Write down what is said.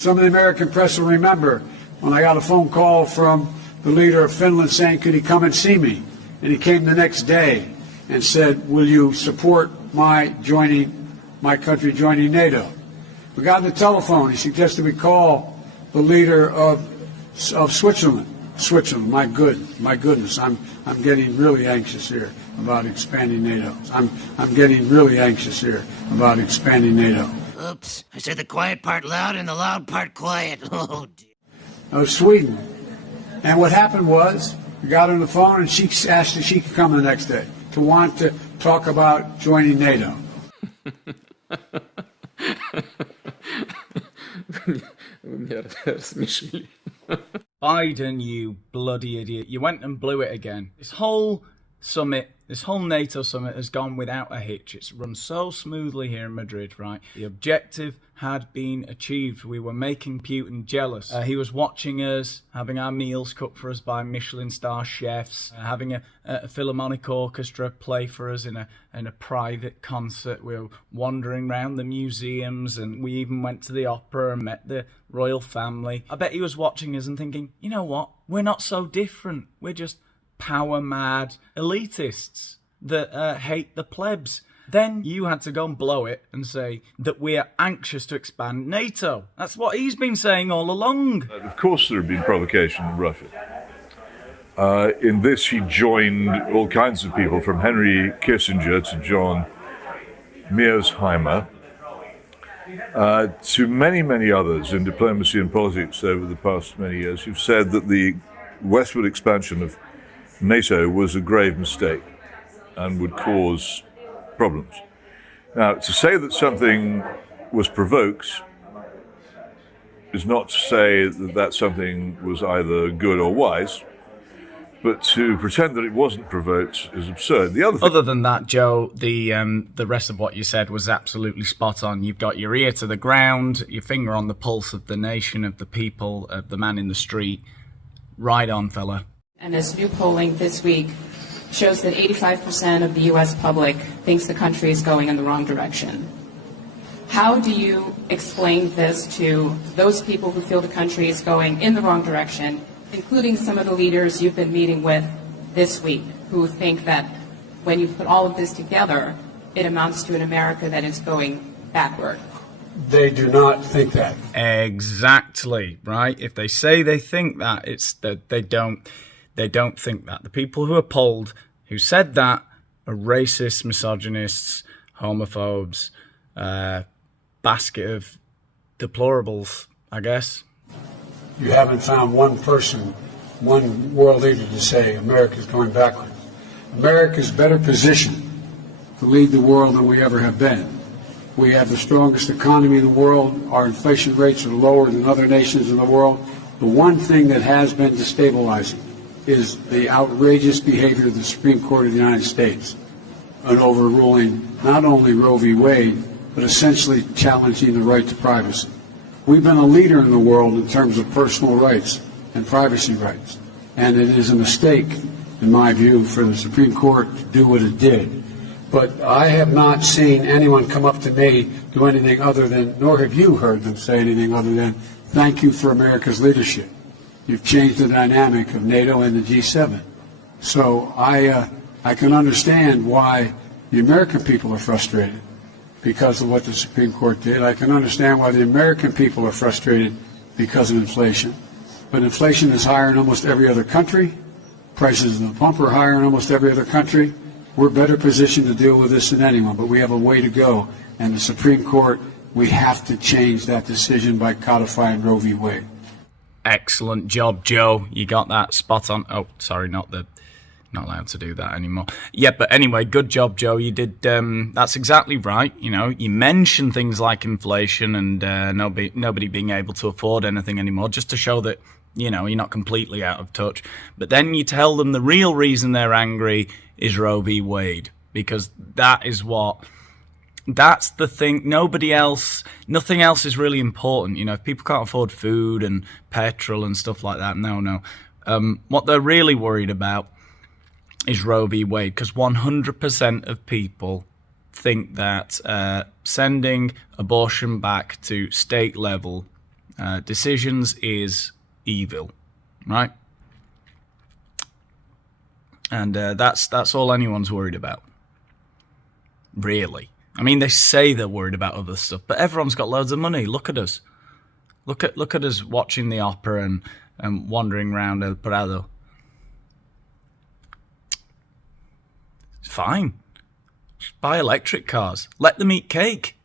Some of the American press will remember when I got a phone call from the leader of Finland saying, could he come and see me? And he came the next day and said, will you support my country joining NATO? We got on the telephone. He suggested we call the leader of Switzerland. Switzerland, my goodness, I'm getting really anxious here about expanding NATO. I'm getting really anxious here about expanding NATO. Oops, I said the quiet part loud and the loud part quiet. Oh, dear. Sweden. And what happened was, we got on the phone and she asked if she could come the next day to want to talk about joining NATO. Biden, you bloody idiot. You went and blew it again. This whole summit, this whole NATO summit has gone without a hitch. It's run so smoothly here in Madrid, right? The objective had been achieved. We were making Putin jealous. He was watching us, having our meals cooked for us by Michelin star chefs, having a philharmonic orchestra play for us in a private concert. We were wandering around the museums, and we even went to the opera and met the royal family. I bet he was watching us and thinking, you know what? We're not so different. We're just power-mad elitists that hate the plebs. Then you had to go and blow it and say that we are anxious to expand NATO. That's what he's been saying all along. Of course there have been provocation in Russia. In this he joined all kinds of people, from Henry Kissinger to John Mearsheimer, to many, many others in diplomacy and politics over the past many years, who've said that the westward expansion of NATO was a grave mistake and would cause problems. Now, to say that something was provoked is not to say that that something was either good or wise, but to pretend that it wasn't provoked is absurd. The other than that, Joe, the rest of what you said was absolutely spot on. You've got your ear to the ground, your finger on the pulse of the nation, of the people, of the man in the street. Right on, fella. And this new polling this week shows that 85% of the U.S. public thinks the country is going in the wrong direction. How do you explain this to those people who feel the country is going in the wrong direction, including some of the leaders you've been meeting with this week, who think that when you put all of this together, it amounts to an America that is going backward? They do not think that. Exactly, right? If they say they think that, it's that they don't think that. The people who are polled who said that are racists, misogynists, homophobes, basket of deplorables, I guess. You haven't found one person, one world leader to say America's going backwards. America's better positioned to lead the world than we ever have been. We have the strongest economy in the world. Our inflation rates are lower than other nations in the world. The one thing that has been destabilizing is the outrageous behavior of the Supreme Court of the United States in overruling not only Roe v. Wade, but essentially challenging the right to privacy. We've been a leader in the world in terms of personal rights and privacy rights. And it is a mistake, in my view, for the Supreme Court to do what it did. But I have not seen anyone come up to me do anything other than, nor have you heard them say anything other than, thank you for America's leadership. You've changed the dynamic of NATO and the G7. So I can understand why the American people are frustrated because of what the Supreme Court did. I can understand why the American people are frustrated because of inflation. But inflation is higher in almost every other country. Prices in the pump are higher in almost every other country. We're better positioned to deal with this than anyone, but we have a way to go. And the Supreme Court, we have to change that decision by codifying Roe v. Wade. Excellent job, Joe. You got that spot on. Oh, sorry, not allowed to do that anymore. Yeah, but anyway, good job, Joe. You did. That's exactly right. You know, you mention things like inflation and nobody being able to afford anything anymore, just to show that, you know, you're not completely out of touch. But then you tell them the real reason they're angry is Roe v. Wade, because that's the thing. Nothing else is really important. You know, if people can't afford food and petrol and stuff like that, no. What they're really worried about is Roe v. Wade, because 100% of people think that sending abortion back to state level Decisions is evil, right? And that's all anyone's worried about, really. I mean, they say they're worried about other stuff, but everyone's got loads of money. Look at us. Look at us watching the opera and wandering around El Prado. It's fine. Just buy electric cars. Let them eat cake.